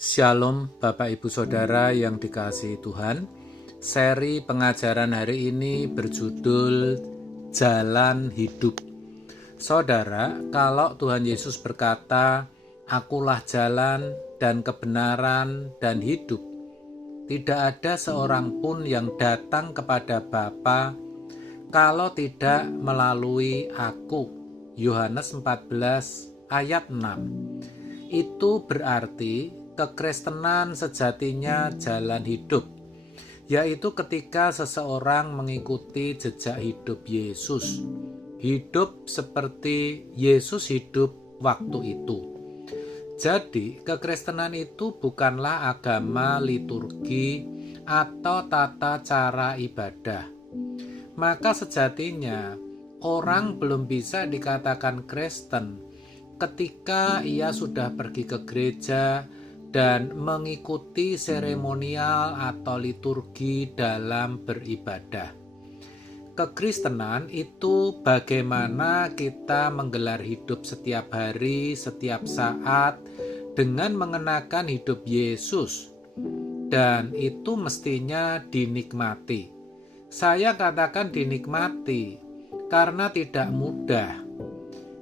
Shalom Bapak Ibu Saudara yang dikasihi Tuhan. Seri pengajaran hari ini berjudul Jalan Hidup. Saudara, kalau Tuhan Yesus berkata, "Akulah jalan dan kebenaran dan hidup," tidak ada seorang pun yang datang kepada Bapa kalau tidak melalui aku. Yohanes 14 ayat 6. Itu berarti kekristenan sejatinya jalan hidup, yaitu ketika seseorang mengikuti jejak hidup Yesus. Hidup seperti Yesus hidup waktu itu. Jadi, kekristenan itu bukanlah agama liturgi atau tata cara ibadah. Maka sejatinya orang belum bisa dikatakan Kristen ketika ia sudah pergi ke gereja dan mengikuti seremonial atau liturgi dalam beribadah. Kekristenan itu bagaimana kita menggelar hidup setiap hari, setiap saat dengan mengenakan hidup Yesus, dan itu mestinya dinikmati. Saya katakan dinikmati karena tidak mudah.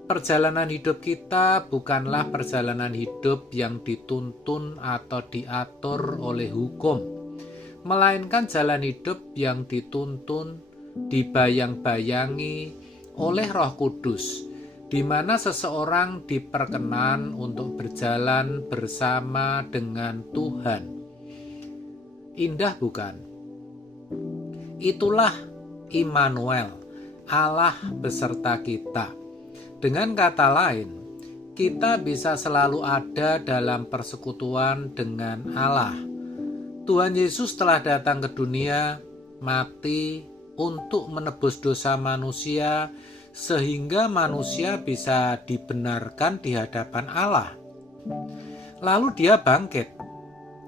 Perjalanan hidup kita bukanlah perjalanan hidup yang dituntun atau diatur oleh hukum, melainkan jalan hidup yang dituntun, dibayang-bayangi oleh Roh Kudus, di mana seseorang diperkenan untuk berjalan bersama dengan Tuhan. Indah bukan? Itulah Immanuel, Allah beserta kita. Dengan kata lain, kita bisa selalu ada dalam persekutuan dengan Allah. Tuhan Yesus telah datang ke dunia, mati untuk menebus dosa manusia, sehingga manusia bisa dibenarkan di hadapan Allah. Lalu dia bangkit.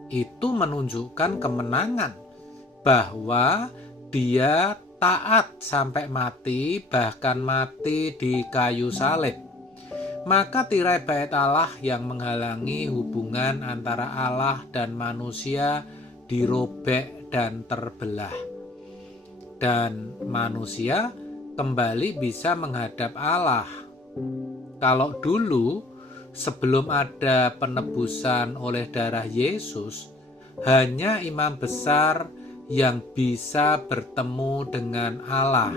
Itu menunjukkan kemenangan, bahwa dia taat sampai mati, bahkan mati di kayu salib. Maka tirai bait Allah yang menghalangi hubungan antara Allah dan manusia dirobek dan terbelah. Dan manusia kembali bisa menghadap Allah. Kalau dulu, sebelum ada penebusan oleh darah Yesus, hanya imam besar yang bisa bertemu dengan Allah,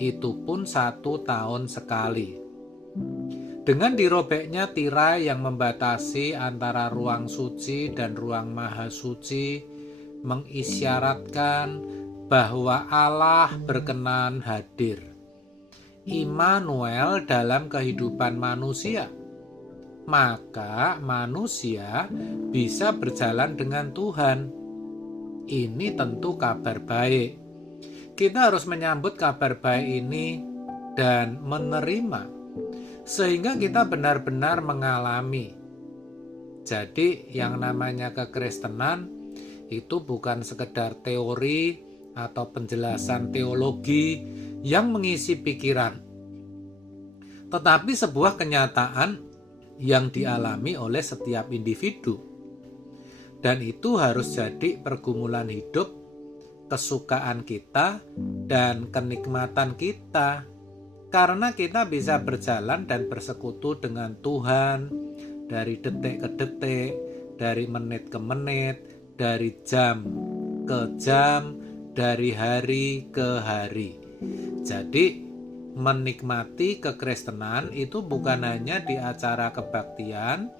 itu pun 1 tahun sekali. Dengan dirobeknya tirai yang membatasi antara ruang suci dan ruang maha suci, mengisyaratkan bahwa Allah berkenan hadir. Immanuel dalam kehidupan manusia. Maka manusia bisa berjalan dengan Tuhan. Ini tentu kabar baik. Kita harus menyambut kabar baik ini dan menerima, sehingga kita benar-benar mengalami. Jadi yang namanya kekristenan itu bukan sekedar teori atau penjelasan teologi yang mengisi pikiran, tetapi sebuah kenyataan yang dialami oleh setiap individu. Dan itu harus jadi pergumulan hidup, kesukaan kita, dan kenikmatan kita. Karena kita bisa berjalan dan bersekutu dengan Tuhan dari detik ke detik, dari menit ke menit, dari jam ke jam, dari hari ke hari. Jadi menikmati kekristenan itu bukan hanya di acara kebaktian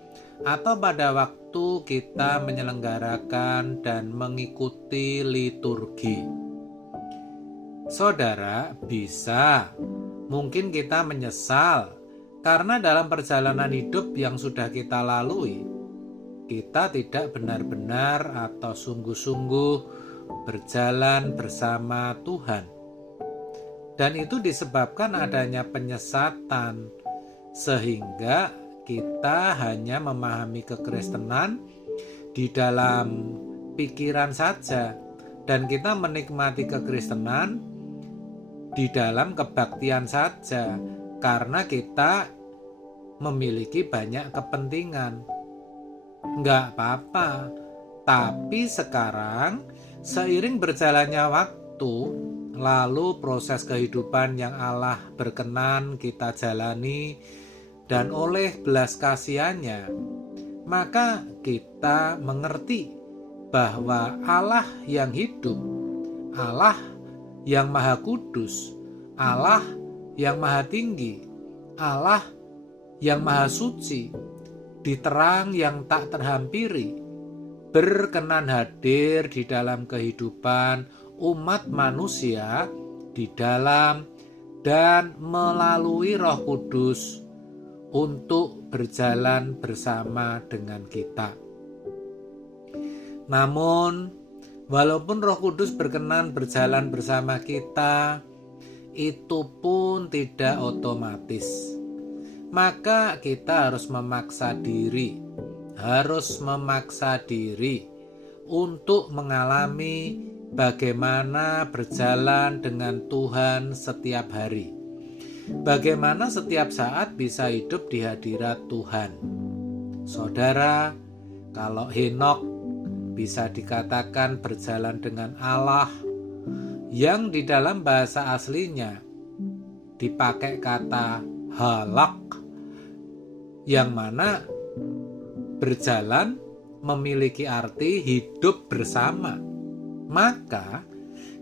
atau pada waktu kita menyelenggarakan dan mengikuti liturgi. Saudara, mungkin kita menyesal karena dalam perjalanan hidup yang sudah kita lalui, kita tidak benar-benar atau sungguh-sungguh berjalan bersama Tuhan. Dan itu disebabkan adanya penyesatan, sehingga kita hanya memahami kekristenan di dalam pikiran saja, dan kita menikmati kekristenan di dalam kebaktian saja, karena kita memiliki banyak kepentingan. nggak apa-apa. Tapi sekarang, seiring berjalannya waktu, lalu proses kehidupan yang Allah berkenan kita jalani, dan oleh belas kasihannya, maka kita mengerti bahwa Allah yang hidup, Allah yang maha kudus, Allah yang maha tinggi, Allah yang maha suci, di terang yang tak terhampiri, berkenan hadir di dalam kehidupan umat manusia di dalam dan melalui Roh Kudus untuk berjalan bersama dengan kita. Namun, walaupun Roh Kudus berkenan berjalan bersama kita, itu pun tidak otomatis. Maka kita harus memaksa diri untuk mengalami bagaimana berjalan dengan Tuhan setiap hari. Bagaimana setiap saat bisa hidup di hadirat Tuhan. Saudara, kalau Henokh bisa dikatakan berjalan dengan Allah, yang di dalam bahasa aslinya dipakai kata halak, yang mana berjalan memiliki arti hidup bersama. Maka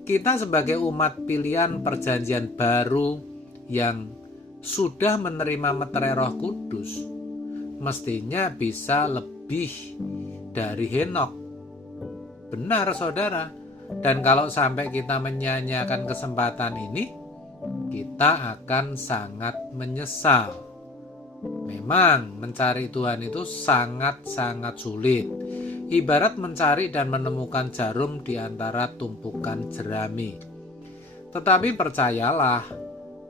kita sebagai umat pilihan perjanjian baru yang sudah menerima meterai Roh Kudus, mestinya bisa lebih dari Henokh. Benar saudara. Dan kalau sampai kita menyia-nyiakan kesempatan ini, kita akan sangat menyesal. Memang mencari Tuhan itu sangat-sangat sulit. Ibarat mencari dan menemukan jarum di antara tumpukan jerami. Tetapi percayalah,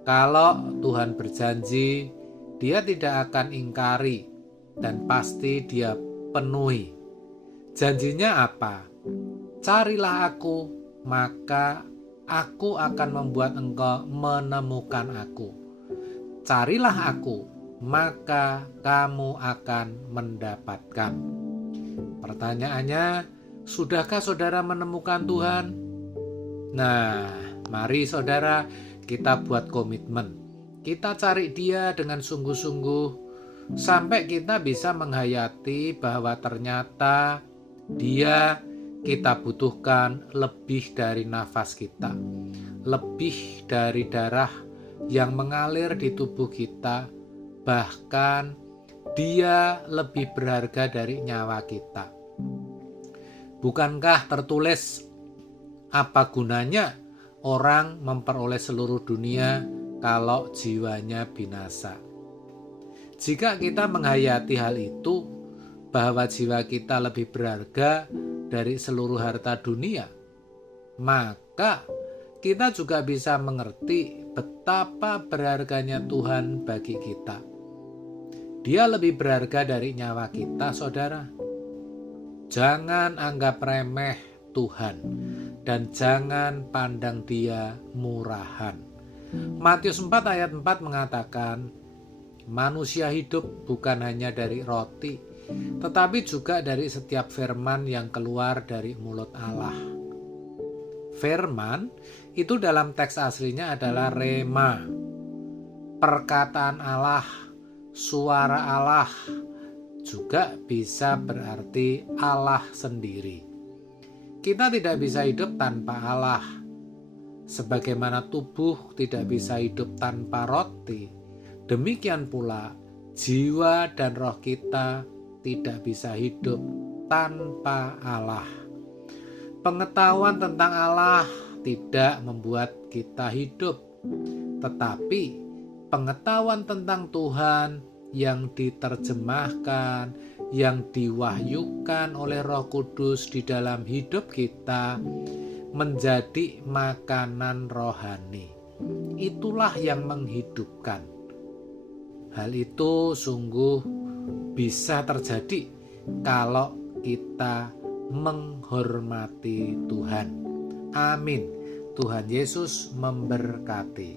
kalau Tuhan berjanji, Dia tidak akan ingkari dan pasti Dia penuhi. Janjinya apa? Carilah aku, maka aku akan membuat engkau menemukan aku. Carilah aku, maka kamu akan mendapatkan. Pertanyaannya, sudahkah saudara menemukan Tuhan? Nah, mari saudara kita buat komitmen. Kita cari Dia dengan sungguh-sungguh sampai kita bisa menghayati bahwa ternyata Dia kita butuhkan lebih dari nafas kita, lebih dari darah yang mengalir di tubuh kita, bahkan Dia lebih berharga dari nyawa kita. Bukankah tertulis, apa gunanya orang memperoleh seluruh dunia kalau jiwanya binasa? Jika kita menghayati hal itu, bahwa jiwa kita lebih berharga dari seluruh harta dunia, maka kita juga bisa mengerti betapa berharganya Tuhan bagi kita. Dia lebih berharga dari nyawa kita, saudara. Jangan anggap remeh Tuhan dan jangan pandang Dia murahan. Matius 4 ayat 4 mengatakan, manusia hidup bukan hanya dari roti, tetapi juga dari setiap firman yang keluar dari mulut Allah. Firman itu dalam teks aslinya adalah rema, perkataan Allah, suara Allah, juga bisa berarti Allah sendiri. Kita tidak bisa hidup tanpa Allah. Sebagaimana tubuh tidak bisa hidup tanpa roti, demikian pula jiwa dan roh kita tidak bisa hidup tanpa Allah. Pengetahuan tentang Allah tidak membuat kita hidup, tetapi pengetahuan tentang Tuhan yang diterjemahkan, yang diwahyukan oleh Roh Kudus di dalam hidup kita menjadi makanan rohani. Itulah yang menghidupkan. Hal itu sungguh bisa terjadi kalau kita menghormati Tuhan. Amin. Tuhan Yesus memberkati.